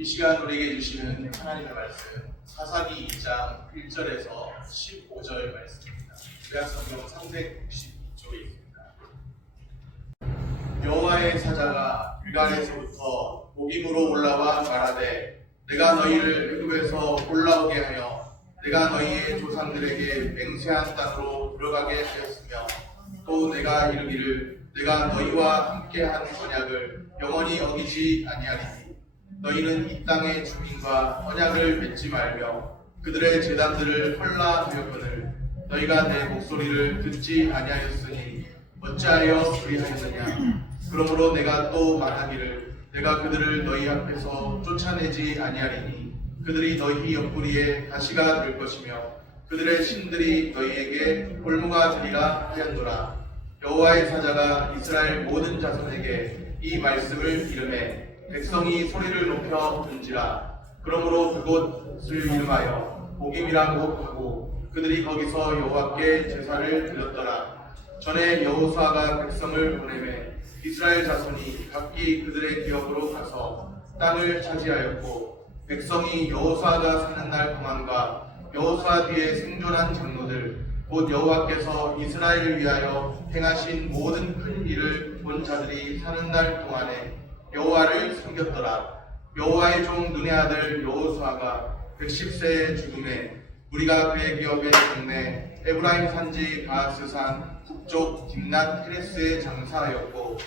이 시간 우리에게 주시는 하나님의 말씀 사사기 2장 1절에서 15절 말씀입니다. 요약성경 392쪽에 있습니다. 여호와의 사자가 길갈에서부터 목임으로 올라와 말하되 내가 너희를 애굽에서 올라오게 하여 내가 너희의 조상들에게 맹세한 땅으로 들어가게 하였으며 또 내가 이르기를 내가 너희와 함께한 언약을 영원히 어기지 아니하리니 너희는 이 땅의 주민과 언약을 맺지 말며 그들의 제단들을 헐라하였거늘 너희가 내 목소리를 듣지 아니하였으니 어찌하여 그리하였느냐. 그러므로 내가 또 말하기를 내가 그들을 너희 앞에서 쫓아내지 아니하리니 그들이 너희 옆구리에 가시가 될 것이며 그들의 신들이 너희에게 골무가 되리라 하였노라. 여호와의 사자가 이스라엘 모든 자손에게 이 말씀을 이르매 백성이 소리를 높여 듣는지라. 그러므로 그곳을 이름하여 복임이라고 하고 그들이 거기서 여호와께 제사를 드렸더라. 전에 여호수아가 백성을 보내매 이스라엘 자손이 각기 그들의 기업으로 가서 땅을 차지하였고 백성이 여호수아가 사는 날 동안과 여호수아 뒤에 생존한 장로들 곧 여호와께서 이스라엘을 위하여 행하신 모든 큰 일을 본 자들이 사는 날 동안에 여호와를 섬겼더라. 여호와의 종 눈의 아들 여호수아가 110세에 죽음에 우리가 그의 기업의 동네 에브라임 산지 가스산 북쪽 딥낫 헤레스에 장사하였고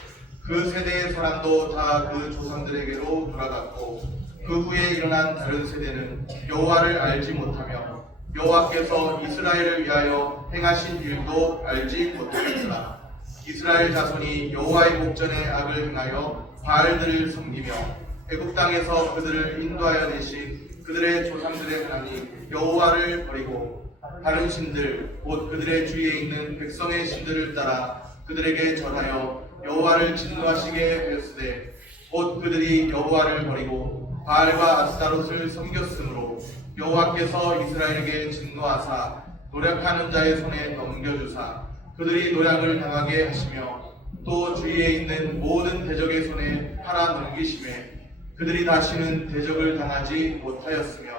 그 세대의 사람도 다 그 조상들에게로 돌아갔고 그 후에 일어난 다른 세대는 여호와를 알지 못하며 여호와께서 이스라엘을 위하여 행하신 일도 알지 못하였더라. 이스라엘 자손이 여호와의 목전에 악을 행하여 바알들을 섬기며 애굽 땅에서 그들을 인도하여 내신 그들의 조상들의 하나님 여호와를 버리고 다른 신들 곧 그들의 주위에 있는 백성의 신들을 따라 그들에게 절하여 여호와를 진노하시게 하였으되 곧 그들이 여호와를 버리고 바알과 아스타롯을 섬겼으므로 여호와께서 이스라엘에게 진노하사 노력하는 자의 손에 넘겨주사 그들이 노략을 당하게 하시며 또 주위에 있는 모든 대적의 손에 팔아 넘기심에 그들이 다시는 대적을 당하지 못하였으며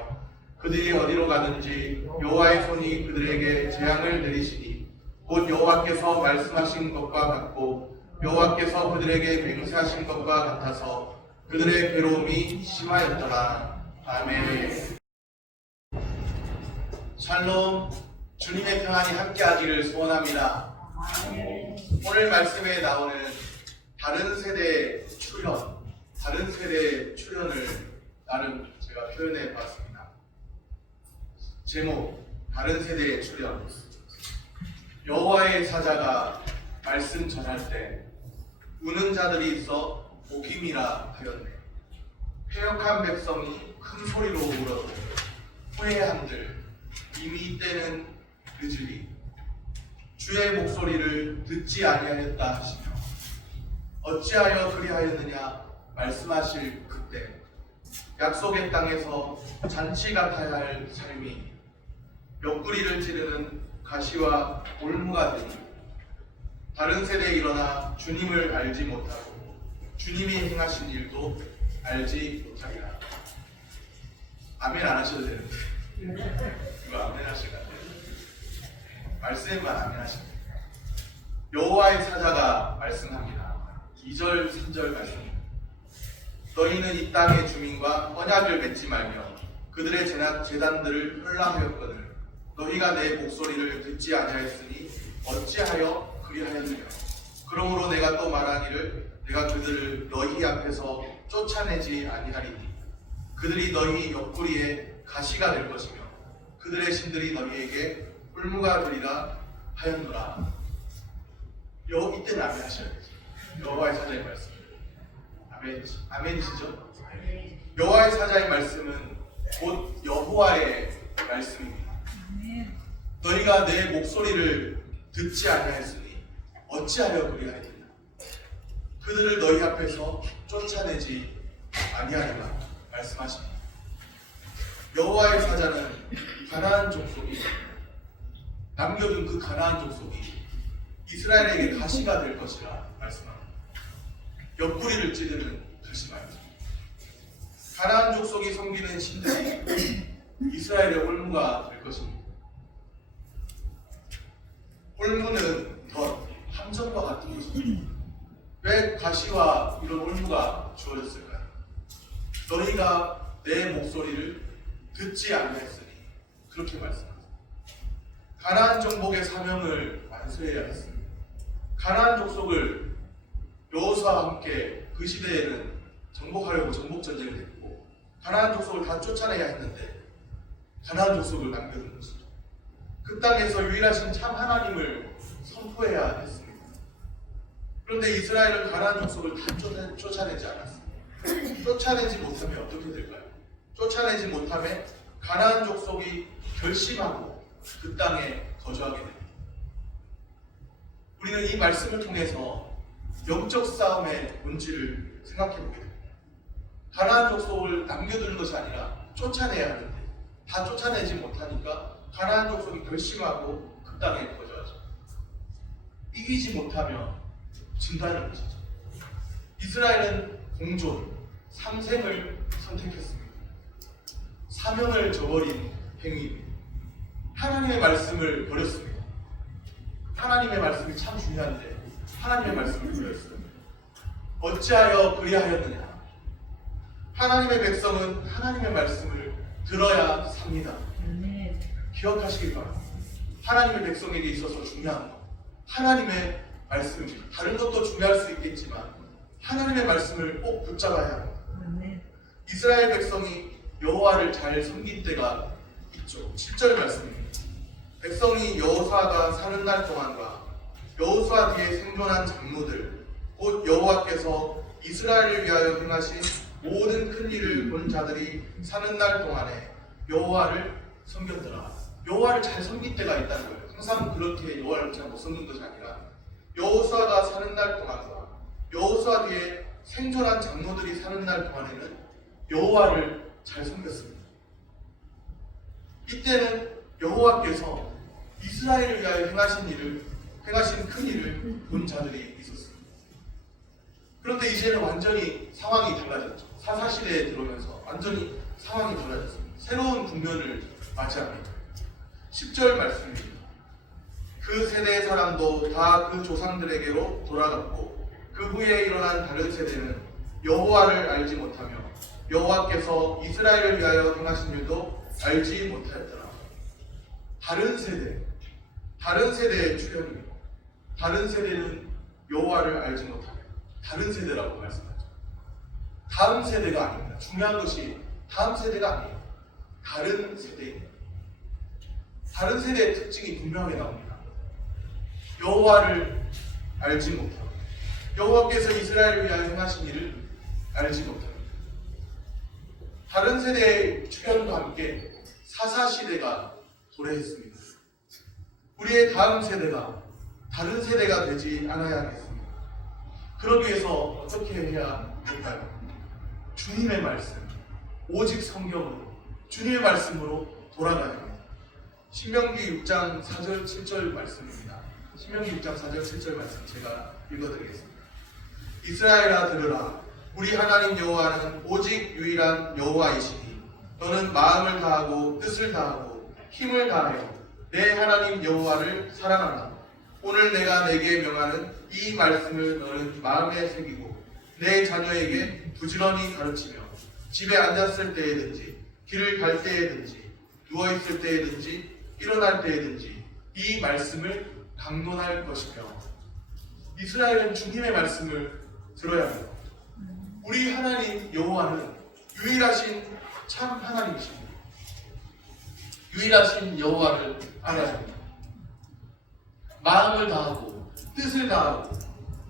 그들이 어디로 가든지 여호와의 손이 그들에게 재앙을 내리시니 곧 여호와께서 말씀하신 것과 같고 여호와께서 그들에게 맹세하신 것과 같아서 그들의 괴로움이 심하였더라. 아멘. 샬롬. 주님의 평안이 함께하기를 소원합니다. 오늘 말씀에 나오는 다른 세대의 출현을 나름 제가 표현해 봤습니다. 제목, 다른 세대의 출현. 여호와의 사자가 말씀 전할 때 우는 자들이 있어 복임이라 하였네. 패역한 백성이 큰 소리로 울어도 후회한들 이미 때는 늦으리 주의 목소리를 듣지 아니하였다 하시며 어찌하여 그리하였느냐 말씀하실 그때 약속의 땅에서 잔치 같아야 할 삶이 옆구리를 찌르는 가시와 올무가 되니 다른 세대에 일어나 주님을 알지 못하고 주님이 행하신 일도 알지 못하리라. 아멘 안 하셔도 되는데 이거 아멘 하실 것 같아요. 말씀만 아멘 하십니다. 여호와의 사자가 말씀합니다. 2절 3절 말씀입니다. 너희는 이 땅의 주민과 언약을 맺지 말며 그들의 제단들을 헐라하였거늘 너희가 내 목소리를 듣지 아니하였으니 어찌하여 그리하였느냐. 그러므로 내가 또 말하기를 내가 그들을 너희 앞에서 쫓아내지 아니하리니 그들이 너희 옆구리에 가시가 될 것이며 그들의 신들이 너희에게 꿀무가 되리라 하였노라. 이때는 아멘 하셔야 되죠. 여호와의 사자의 말씀. 아멘이시죠? 여호와의 사자의 말씀은 곧 여호와의 말씀입니다. 너희가 내 목소리를 듣지 아니하였으니 어찌하여 그리하였느냐. 그들을 너희 앞에서 쫓아내지 아니하리라 말씀하십니다. 여호와의 사자는 가나안 족속이 남겨둔 그 가나안 족속이 이스라엘에게 가시가 될 것이라 말씀합니다. 옆구리를 찌르는 가시가 가나안 족속이 섬기는 신들이 이스라엘의 올무가 될 것입니다. 올무는 덫, 함정과 같은 것입니다. 왜 가시와 이런 올무가 주어졌을까요? 너희가 내 목소리를 듣지 아니했으니, 그렇게 말씀합니다. 가나안 정복의 사명을 완수해야 했습니다. 가나안 족속을 여호수아와 함께 그 시대에는 정복하려고 정복 전쟁을 했고, 가나안 족속을 다 쫓아내야 했는데 가나안 족속을 남겨둔 것이죠. 그 땅에서 유일하신 참 하나님을 선포해야 했습니다. 그런데 이스라엘은 가나안 족속을 다 쫓아내지 않았습니다. 쫓아내지 못하면 어떻게 될까요? 쫓아내지 못하면 가나안 족속이 결심하고 그 땅에 거주하게 됩니다. 우리는 이 말씀을 통해서 영적 싸움의 본질을 생각해 보게 됩니다. 가나안 족속을 남겨두는 것이 아니라 쫓아내야 하는데 다 쫓아내지 못하니까 가나안 족속이 결심하고 그 땅에 거주하죠. 이기지 못하면 진다는 것이죠. 이스라엘은 공존, 상생을 선택했습니다. 사명을 저버린 행위입니다. 하나님의 말씀을 버렸습니다. 하나님의 말씀이 참 중요한데 하나님의 말씀을 버렸습니다. 어찌하여 그리하였느냐? 하나님의 백성은 하나님의 말씀을 들어야 삽니다. 기억하시길 바랍니다. 하나님의 백성에게 있어서 중요한 것, 하나님의 말씀입니다. 다른 것도 중요할 수 있겠지만 하나님의 말씀을 꼭 붙잡아야 합니다. 이스라엘 백성이 여호와를 잘 섬긴 때가 있죠. 7절 말씀입니다. 백성이 여호수아가 사는 날 동안과 여호수아 뒤에 생존한 장로들 곧 여호와께서 이스라엘을 위하여 행하신 모든 큰 일을 본 자들이 사는 날 동안에 여호와를 섬겼더라. 여호와를 잘 섬길 때가 있다는 거예요. 항상 그렇게 여호와를 잘 못 섬긴 것이 아니라 여호수아가 사는 날 동안과 여호수아 뒤에 생존한 장로들이 사는 날 동안에는 여호와를 잘 섬겼습니다. 이때는 여호와께서 이스라엘을 위하여 행하신 큰 일을 본 자들이 있었습니다. 그런데 이제는 완전히 상황이 달라졌죠. 사사시대에 들어오면서 완전히 상황이 달라졌습니다. 새로운 국면을 맞이합니다. 10절 말씀입니다. 그 세대의 사람도 다 그 조상들에게로 돌아갔고 그 후에 일어난 다른 세대는 여호와를 알지 못하며 여호와께서 이스라엘을 위하여 행하신 일도 알지 못하였더라. 다른 세대의 출현입니다. 다른 세대는 여호와를 알지 못하며 다른 세대라고 말씀하죠. 다음 세대가 아닙니다. 중요한 것이 다음 세대가 아니에요. 다른 세대입니다. 다른 세대의 특징이 분명하게 나옵니다. 여호와를 알지 못하고 여호와께서 이스라엘을 위하여 행하신 일을 알지 못합니다. 다른 세대의 출현과 함께 사사시대가 도래했습니다. 우리의 다음 세대가 다른 세대가 되지 않아야 하겠습니다. 그러기 위해서 어떻게 해야 될까요? 주님의 말씀, 오직 성경으로 주님의 말씀으로 돌아가야 합니다. 신명기 6장 4절 7절 말씀입니다. 신명기 6장 4절 7절 말씀 제가 읽어드리겠습니다. 이스라엘아 들으라. 우리 하나님 여호와는 오직 유일한 여호와이시니 너는 마음을 다하고 뜻을 다하고 힘을 다하여 내 하나님 여호와를 사랑하라. 오늘 내가 내게 명하는 이 말씀을 너는 마음에 새기고 내 자녀에게 부지런히 가르치며 집에 앉았을 때에든지 길을 갈 때에든지 누워있을 때에든지 일어날 때에든지 이 말씀을 강론할 것이며. 이스라엘은 주님의 말씀을 들어야 합니다. 우리 하나님 여호와는 유일하신 참 하나님이십니다. 유일하신 여호와를 알아야 합니다. 마음을 다하고 뜻을 다하고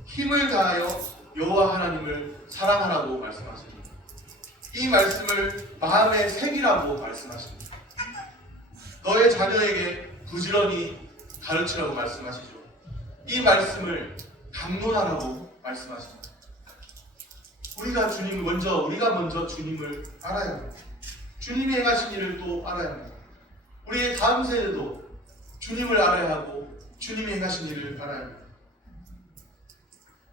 힘을 다하여 여호와 하나님을 사랑하라고 말씀하십니다. 이 말씀을 마음에 새기라고 말씀하십니다. 너의 자녀에게 부지런히 가르치라고 말씀하시죠. 이 말씀을 강론하라고 말씀하십니다. 우리가 먼저 주님을 알아야 합니다. 주님이 행하신 일을 또 알아야 합니다. 우리의 다음 세대도 주님을 알아야 하고 주님이 행하신 일을 알아야 합니다.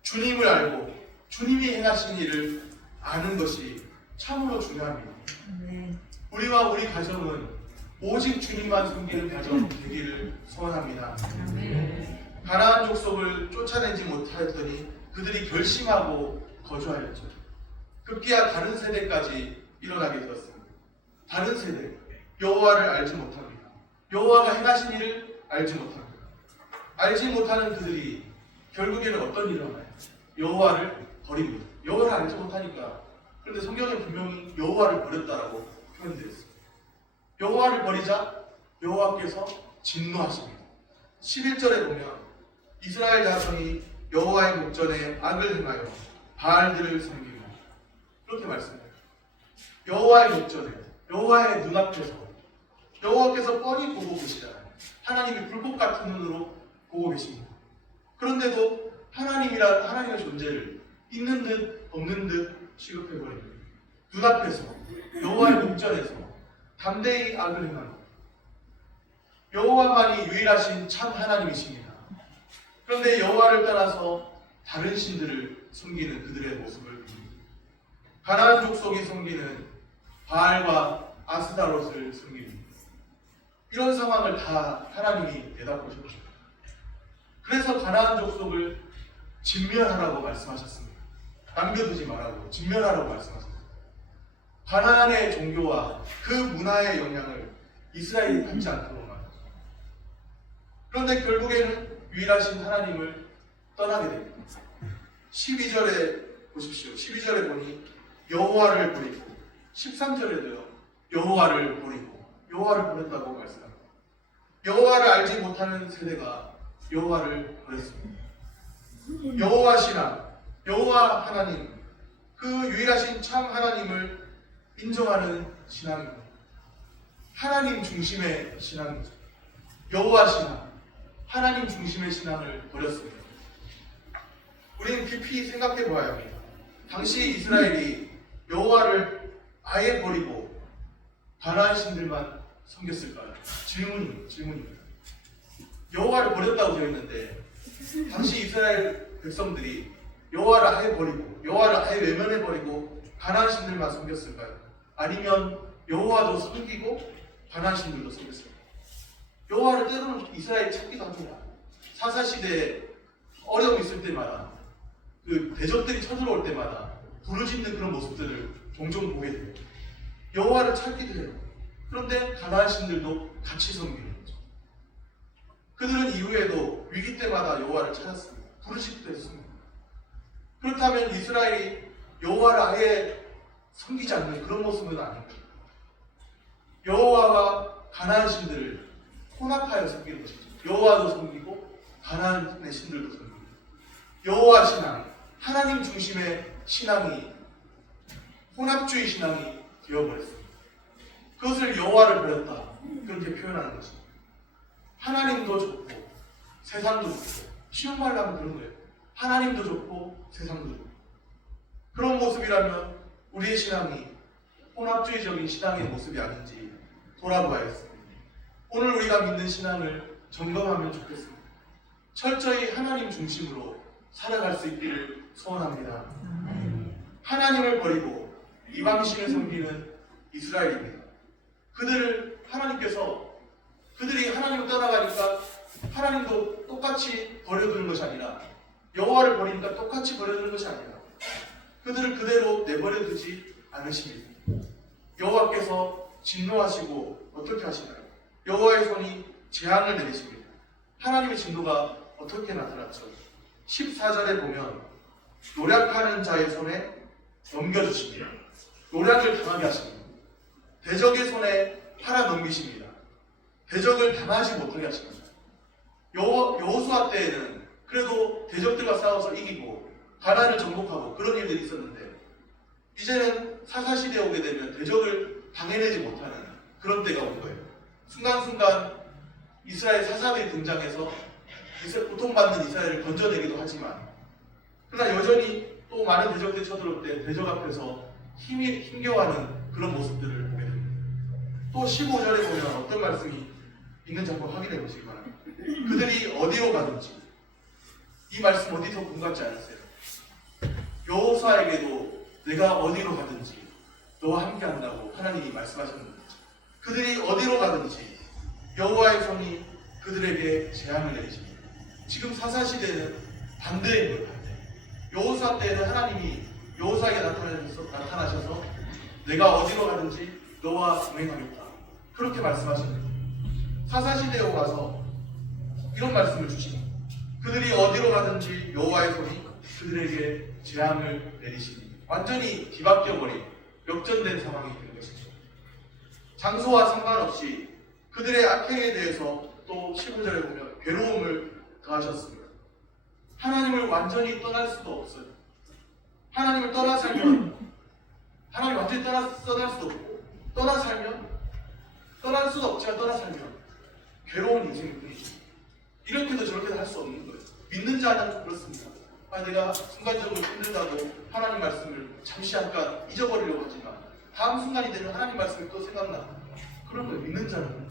주님을 알고 주님이 행하신 일을 아는 것이 참으로 중요합니다. 네. 우리와 우리 가정은 오직 주님만 섬기는 가정 되기를 소원합니다. 가나안 족속을 쫓아내지 못하였더니 그들이 결심하고 거주하였죠. 급기야 다른 세대까지 일어나게 되었습니다. 다른 세대, 여호와를 알지 못합니다. 여호와가 행하신 일을 알지 못합니다. 알지 못하는 그들이 결국에는 어떤 일을 하나요? 여호와를 버립니다. 여호와를 알지 못하니까. 그런데 성경에 분명히 여호와를 버렸다라고 표현되어 있습니다. 여호와를 버리자 여호와께서 진노하십니다. 11절에 보면 이스라엘 자손이 여호와의 목전에 악을 행하여 바알들을 섬기며 그렇게 말씀해요. 여호와의 목전에, 여호와의 눈앞에서 여호와께서 뻔히 보고 계시잖아요. 하나님이 불꽃 같은 눈으로 보고 계십니다. 그런데도 하나님의 존재를 있는 듯 없는 듯 취급해버립니다. 눈앞에서, 여호와의 목전에서 담대히 악을 행하는 여호와만이 유일하신 참 하나님이십니다. 그런데 여호와를 떠나서 다른 신들을 섬기는 그들의 모습을 봅니다. 가나안 족속이 섬기는 바알과 아스다롯을 섬깁니다. 이런 상황을 다 하나님이 내다보셨죠. 그래서 가나안 족속을 진멸하라고 말씀하셨습니다. 남겨두지 말라고 진멸하라고 말씀하셨습니다. 가나안의 종교와 그 문화의 영향을 이스라엘이 받지 않도록 말이죠. 그런데 결국에는 유일하신 하나님을 떠나게 됩니다. 12절에 보십시오. 12절에 보니 여호와를 버리고 13절에도요. 여호와를 버리고 여호와를 버렸다고 말씀합니다. 여호와를 알지 못하는 세대가 여호와를 버렸습니다. 여호와 신앙, 여호와 하나님, 그 유일하신 참 하나님을 인정하는 신앙입니다. 하나님 중심의 신앙이죠. 여호와 신앙, 하나님 중심의 신앙을 버렸습니다. 우리는 깊이 생각해 보아야 합니다. 당시 이스라엘이 여호와를 아예 버리고 가나안 신들만 섬겼을까요? 질문입니다. 여호와를 버렸다고 되어 있는데 당시 이스라엘 백성들이 여호와를 아예 버리고 여호와를 아예 외면해 버리고 가나안 신들만 섬겼을까요? 아니면 여호와도 섬기고 가나안 신들도 섬겼을까요? 여호와를 때로는 이스라엘이 찾기도 합니다. 사사 시대에 어려움이 있을 때마다 그 대적들이 쳐들어올 때마다 부르짖는 그런 모습들을 종종 보게 돼요. 여호와를 찾기도 해요. 그런데 가나안 신들도 같이 섬기는 거죠. 그들은 이후에도 위기 때마다 여호와를 찾았습니다. 부르짖기도 했습니다. 그렇다면 이스라엘이 여호와를 아예 섬기지 않는 그런 모습은 아닙니다. 여호와와 가나안 신들을 혼합하여 섬기는 것이죠. 여호와도 섬기고 가나안의 신들도 섬기고 여호와 신앙, 하나님 중심의 신앙이 혼합주의 신앙이 되어버렸습니다. 그것을 여호와를 버렸다 그렇게 표현하는 것입니다. 하나님도 좋고 세상도 좋고 쉬운 말로 하면 그런 거예요. 하나님도 좋고 세상도 좋고 그런 모습이라면 우리의 신앙이 혼합주의적인 신앙의 모습이 아닌지 돌아보아야겠습니다. 오늘 우리가 믿는 신앙을 점검하면 좋겠습니다. 철저히 하나님 중심으로 살아갈 수 있기를 소원합니다. 하나님을 버리고 이방신을 섬기는 이스라엘입니다. 그들이 하나님을 떠나가니까 하나님도 똑같이 버려두는 것이 아니라 여호와를 버리니까 똑같이 버려두는 것이 아니라 그들을 그대로 내버려두지 않으십니다. 여호와께서 진노하시고 어떻게 하시나요? 여호와의 손이 재앙을 내리십니다. 하나님의 진노가 어떻게 나타났죠? 14절에 보면 노략하는 자의 손에 넘겨주십니다. 노략을 당하게 하십니다. 대적의 손에 팔아 넘기십니다. 대적을 당하지 못하게 하십니다. 여호수아 때에는 그래도 대적들과 싸워서 이기고 가나안을 정복하고 그런 일들이 있었는데 이제는 사사시대에 오게 되면 대적을 당해내지 못하는 그런 때가 온 거예요. 순간순간 이스라엘 사사들이 등장해서 고통받는 이스라엘을 건져내기도 하지만 그러나 여전히 또 많은 대적들이 쳐들어올 때 대적 앞에서 힘겨워하는 그런 모습들을 보게 됩니다. 또 15절에 보면 어떤 말씀이 있는지 한번 확인해 보시기 바랍니다. 그들이 어디로 가든지 이 말씀 어디 더 궁금하지 않으세요? 여호수아에게도 내가 어디로 가든지 너와 함께 한다고 하나님이 말씀하셨는데 그들이 어디로 가든지 여호와의 손이 그들에게 재앙을 내리십니다. 지금 사사시대는 반대인 거예요. 반대. 여호사 때는 하나님이 여호사에게 나타나셔서 내가 어디로 가든지 너와 동행하겠다 그렇게 말씀하십니다. 사사시대에 와서 이런 말씀을 주십니다. 그들이 어디로 가든지 여호와의 손이 그들에게 재앙을 내리십니다. 완전히 뒤바뀌어버린 역전된 상황이 되는 것이죠. 장소와 상관없이 그들의 악행에 대해서 또 15절에 보면 괴로움을 더하셨습니다. 하나님을 완전히 떠날 수도 없어요. 하나님을 떠나 살면 하나님 완전히 떠날 수도 없고 떠날 수도 없지만 떠나 살면 괴로운 인생일 뿐이죠. 이렇게도 저렇게도 할 수 없는 거예요. 믿는 자는 그렇습니다. 내가 순간적으로 힘들다고 하나님 말씀을 잠시 잠깐 잊어버리려고 하지만 다음 순간이 되면 하나님 말씀이 또 생각나. 그런 거예요. 믿는 자는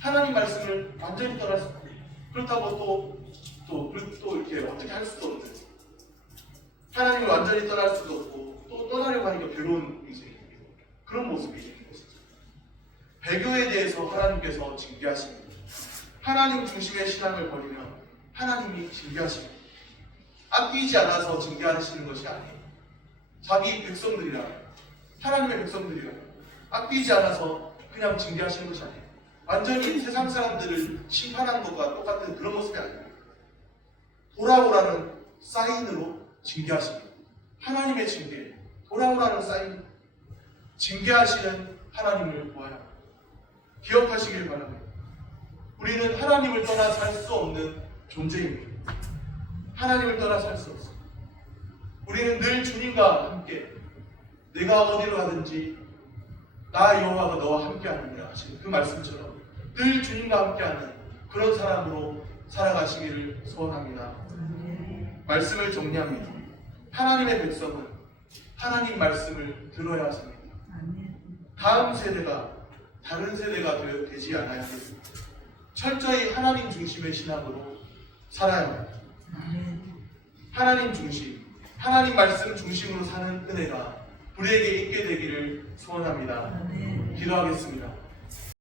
하나님 말씀을 완전히 떠날 수 없고 그렇다고 또 이렇게 어떻게 할 수도 없는 하나님을 완전히 떠날 수도 없고 또 떠나려고 하니까 괴로운 인생이에요. 그런 모습이 있는 것이죠. 배교에 대해서 하나님께서 징계하십니다. 하나님 중심의 신앙을 버리면 하나님이 징계하십니다. 아끼지 않아서 징계하시는 것이 아니에요. 자기 백성들이라 하나님의 백성들이라 아끼지 않아서 그냥 징계하시는 것이 아니에요. 완전히 세상 사람들을 심판하는 것과 똑같은 그런 모습이 아닙니다. 돌아오라는 사인으로 징계하십니다. 하나님의 징계, 돌아오라는 사인, 징계하시는 하나님을 보아야 합니다. 기억하시길 바랍니다. 우리는 하나님을 떠나 살 수 없는 존재입니다. 하나님을 떠나 살 수 없습니다. 우리는 늘 주님과 함께 내가 어디로 가든지 나 여호와가 너와 함께 하느니라 하시는 그 말씀처럼 늘 주님과 함께하는 그런 사람으로 살아가시기를 소원합니다. 말씀을 정리합니다. 하나님의 백성은 하나님 말씀을 들어야 하십니다. 다음 세대가 다른 세대가 되지 않아야 하겠습니다. 철저히 하나님 중심의 신앙으로 살아야 합니다. 하나님 중심, 하나님 말씀 중심으로 사는 은혜가 우리에게 있게 되기를 소원합니다. 기도하겠습니다.